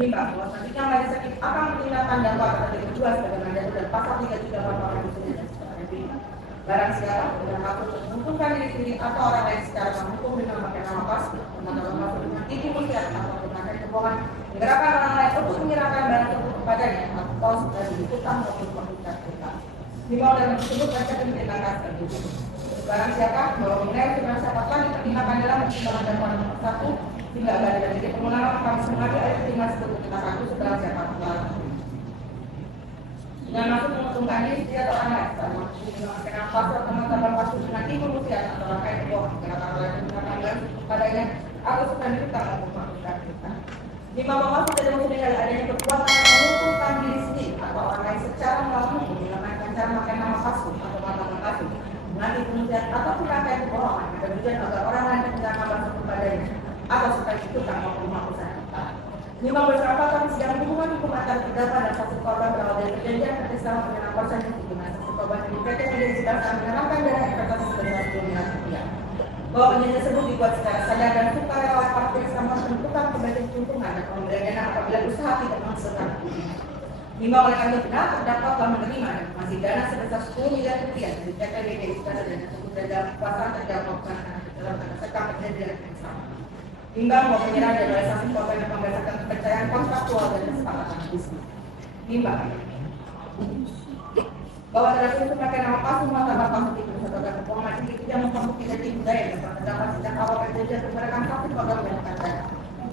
Lima, bahwa selanjutnya majelis hakim akan menindakkan dakwaan terdakwa kedua sebagaimana diatur dalam pasal 3 dan barang siapa dengan maksud menguntungkan diri sendiri atau orang lain secara menghukum dengan memakai nama palsu, menggunakan maksud dengan tipu muslihat atau menggunakan kebohongan, menggerakkan orang lain untuk menyerahkan barang tersebut kepadanya atau sudah dihutang maupun menghutang hutang. Lima, oleh tersebut baca dipertimbangkan sebagai barang siapa bahwa mengenai barang siapa telah dipertimbangkan dalam pertimbangan dakwaan nomor 1 hingga ada jadi pengulangan akan sengaja ayat 5 sebut kita satu sebarang siapa telah dengan maksud menguntungkan diri sendiri atau orang lain secara maksud menggunakan pasal teman-teman pasal dengan tipu muslihat atau rangkaian kebohongan menggunakan orang lain menggunakan barang kepadanya atau sudah dihutang maupun menghutang hutang. Lima, bahwa tidak mempunyai adanya perbuatan yang menguntungkan diri sendiri atau orang lain secara melawan menggunakan cara memakai nama palsu atau nama palsu dengan tipu muslihat ataupun rangkaian kebohongan ada tujuan agar orang lain menggunakan barang kepadanya atau supaya dihutang maupun menghutang hutang. Lima, bersama sidang hubungan hukum antara terdakwa dan saksi korban berawal dari perjanjian kerjasama pengenaan korban yang dimana saksi korban di PT menjadi sedang mengenalkan dana investasi sebesar 10 miliar rupiah. Bahwa perjanjian tersebut dibuat secara sadar dan sukarela partai sama menentukan pembagian keuntungan dan pemberian dana apabila usaha tidak menghasilkan keuntungan. Lima, oleh karena benar terdakwa telah menerima dan masih dana sebesar 10 miliar rupiah dari PT BDI secara dana tersebut dalam kekuasaan terdakwa dalam tanda perjanjian yang sama. Imbang bahwa penyerahan dan realisasi korban yang berdasarkan kepercayaan kontraktual dan kesepakatan bisnis. Imbang bahwa terdapat memakai nama palsu martabat palsu itu atau kebohongan itu yang mempengaruhi budaya dan terdapat sejak awal perjanjian keberadaan saksi korban menggunakan dana.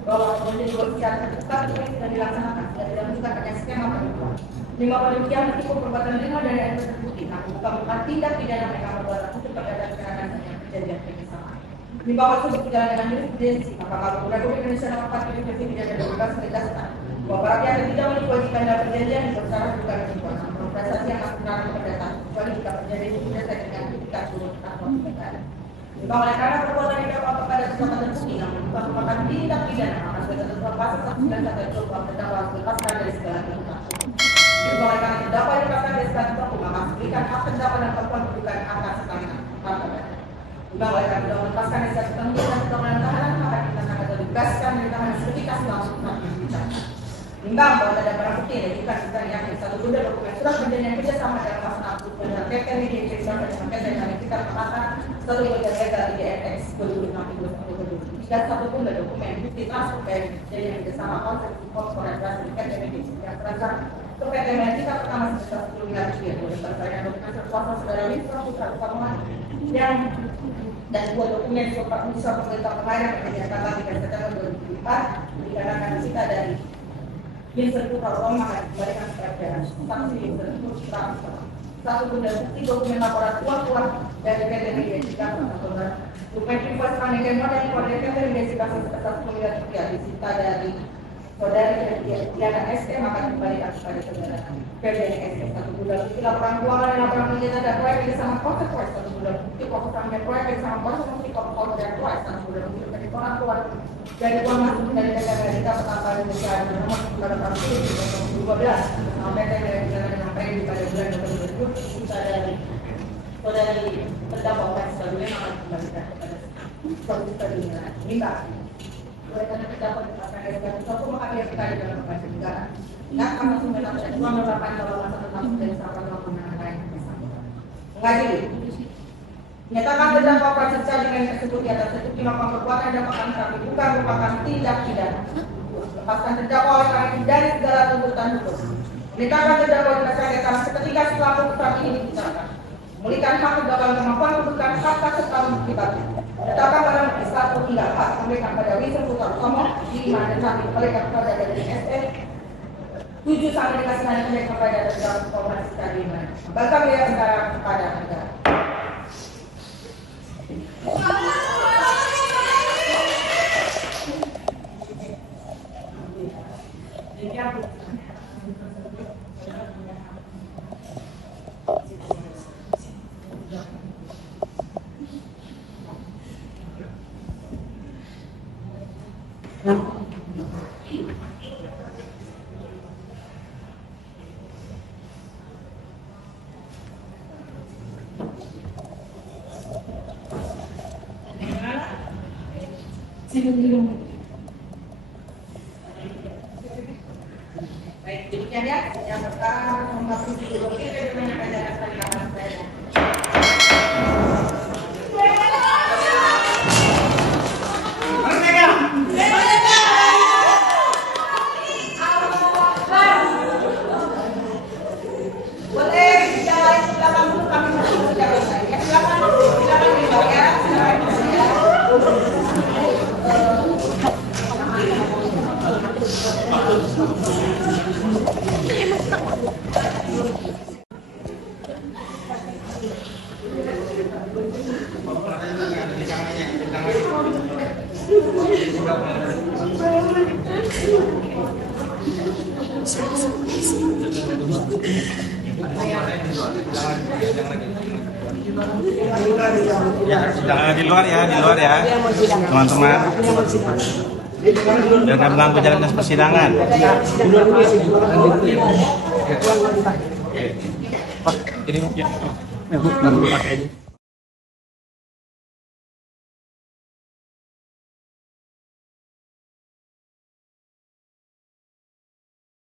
Bahwa perjanjian dua secara terbuka ini sudah dilaksanakan dan tidak menunjukkan adanya skema penipuan. Lima, demikian meskipun perbuatan lima dari yang terbukti, namun bukan tindak pidana mereka membuat untuk perdagangan dengan perjanjian kerjasama. Lima, tersebut berjalan dengan jurisprudensi, maka kalau Republik Indonesia nomor 4 jurisprudensi pidana dan bebas menegaskan bahwa para pihak tidak memiliki kewajiban dalam perjanjian yang bersyarat juga penipuan, namun prestasi yang akan melarang perdata kecuali jika perjanjian itu berdasarkan dengan etikat turut atau negara. Lima, oleh karena perbuatan yang dapat kepada kesempatan terbukti, namun bukan merupakan tindak pidana, maka sudah tertuang pasal 191 bahwa terdakwa harus dilepaskan dari segala tuntutan. Lima, oleh karena terdakwa dilepaskan dari segala tuntutan, maka berikan hak terdakwa dan perempuan bukan akan sekali harta. Lima, oleh karena tidak melepaskan dari segala tuntutan dan pertolongan tahanan, maka kita akan dibebaskan dari tahanan seketika langsung tanpa dibicarkan. Imbang bahwa ada barang bukti dan jika kita yakin satu benda dokumen surat perjanjian kerjasama dalam masa dengan PT Media Jasa dengan PT kita terkata satu benda legal IDFX 2006 dan satu benda dokumen bukti transfer dari perjanjian kerjasama konsep korporasi PT Media yang transfer ke PT Media pertama sebesar 10 miliar rupiah berdasarkan dokumen terkuasa saudara Wisra Putra Upamuan yang dan dua dokumen surat pemerintah kemarin yang dinyatakan di September 2004 dikarenakan disita dari Minister Keuangan akan dikembalikan kepada saksi Minister Transfer. Satu benda bukti dokumen laporan uang dari PT Media Jasa atau dokumen invoice panitia modal dari PT Media Jasa sebesar 10 miliar rupiah disita dari saudari Diana ST akan dikembalikan kepada saudara PBN ST. Satu benda bukti laporan keuangan dan laporan penelitian dan proyek bersama proses proyek. Satu benda bukti proposal proyek bersama proses bukti proposal dan proyek. Satu benda bukti perhitungan keluar dari uang masuk dari PT Media pertama Indonesia nomor 2012 sampai dengan premi pada bulan November 2020 kita dari saudari terdakwa oleh sebelumnya akan dikembalikan kepada suatu dunia minta oleh karena terdakwa dikatakan dari suatu maka dia sekali dalam bahasa negara dan karena sumber dan uang merupakan kalau masa tetap dari sahabat maupun yang lain mengadili menyatakan terdakwa prasetya dengan tersebut di atas itu melakukan perbuatan dakwaan tapi bukan merupakan tindak pidana. Lepaskan terdakwa oleh karena dari segala tuntutan hukum. Menyatakan terdakwa berdasarkan karena seketika setelah putusan ini dibicarakan. Memulihkan hak terdakwa kemampuan memberikan fakta serta membukti batu. Menetapkan barang bukti 1 hingga 4 memberikan pada Wisra Putra Utomo di mana kami memberikan kepada dari SE 7 sampai dengan 9 memberikan kepada terdakwa komunikasi tadi mana. Bahkan dia antara kepada negara. sekarang harus memasuki lebih dari banyak ajaran dari kawan saya. Boleh bicara di belakang dulu, kami masih bicara saya. Silakan di bawah ya. Ya, jangan di luar ya, teman-teman. Jangan mengganggu jalannya persidangan. Pak, ini ya.